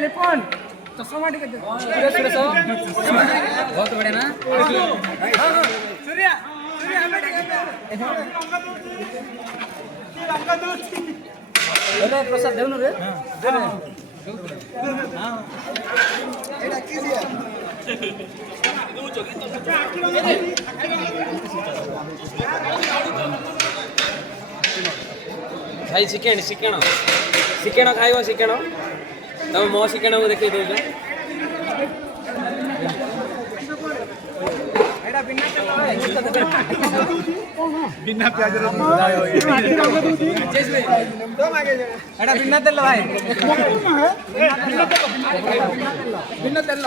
लिपोन चश्मा बहुत बढ़िया ना सूर्या प्रसाद देव रे भाई चिकेन चिकेन चिकेन खाइब चिकेन तुम मो चिकेन को देखे दौच बिना प्याज बिना तेल भाई बिना तेल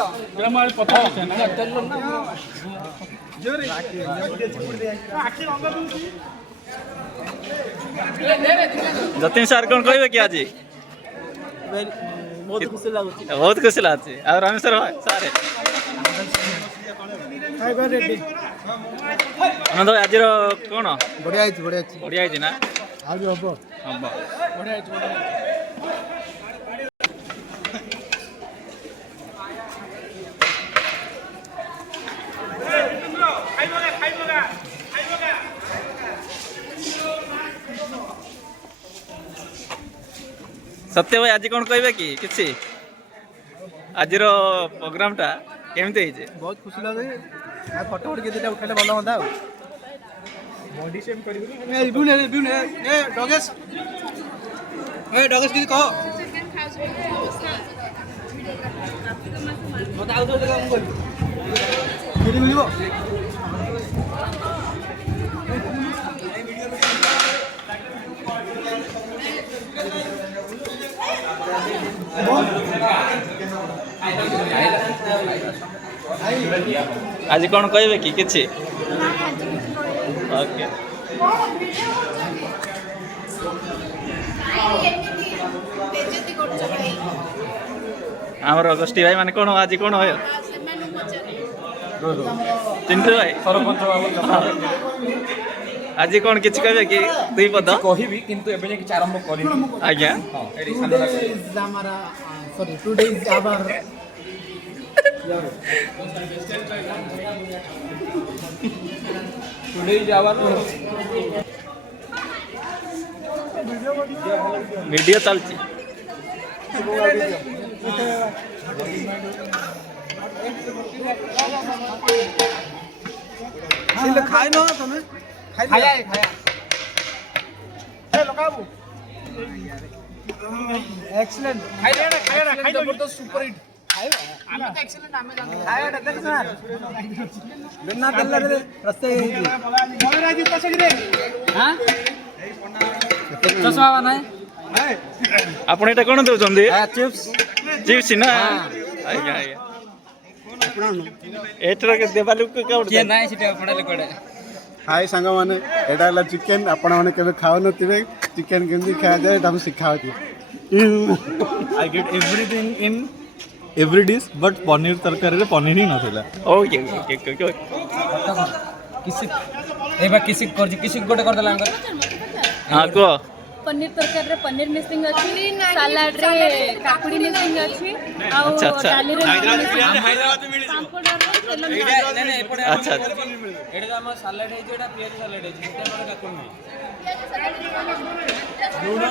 जतिन सार कौन कहबे कि आज बहुत खुशी लगुच बहुत खुशी लागे और रामेश्वर सारे आनंद आज कौन बढ़िया बढ़िया ना आज हम हम सत्य भाई आज कौन कहबे कि किसी आज प्रोग्राम टा केमती होइछे बहुत खुशी लगे फोटो उठ के दिटा उठाले भलो होता बॉडी शेम करिबो ए रिव्यू ने ए डगेश किछ कहो मत आउ तो काम कर फिर मिलिबो आज कौन कहबे कि किछि ओके आमर गोष्ठी भाई माने कौन आज कौन हो चिंटू भाई सरपंच आज कौन किछि कहबे कि दुई पद कहिबी किंतु एबे जे कि आरंभ करिनी आज्ञा sorry 2 days our today is our video चलची खाई न तमे खाया ए लोकाबू एक्सीलेंट खाई जबरदस्त सुपर हिट आमे तो एक्सीलेंट आमे जान खाया देख सर बिना तेल रे रस्ते मोर राजी तसे रे हां चश्मा बनाए आपण एटा कोन दउचंदी चिप्स ना आज्ञा एटर के देबालु के काउट के नाही सिटे पडले कोडे हाय सांग माने एटा ला चिकन आपण माने केबे खाव नथिबे चिकन केमदी खाया जाय हम सिखावती I get everything in every dish but paneer तरकारी रे पनीर ही नथिला ओके ओके ओके किसी एबा किसी गोटे कर दला हां को पनीर तरकारी रे पनीर मिसिंग अछि सलाड रे काकुड़ी मिसिंग अछि आ अच्छा अच्छा डाली रे हैदराबाद मिली पापड़ रे तेल नहीं नहीं एपटे अच्छा एटा हम सलाड है जेटा प्याज सलाड है जेटा हमर काकुड़ी नहीं लूण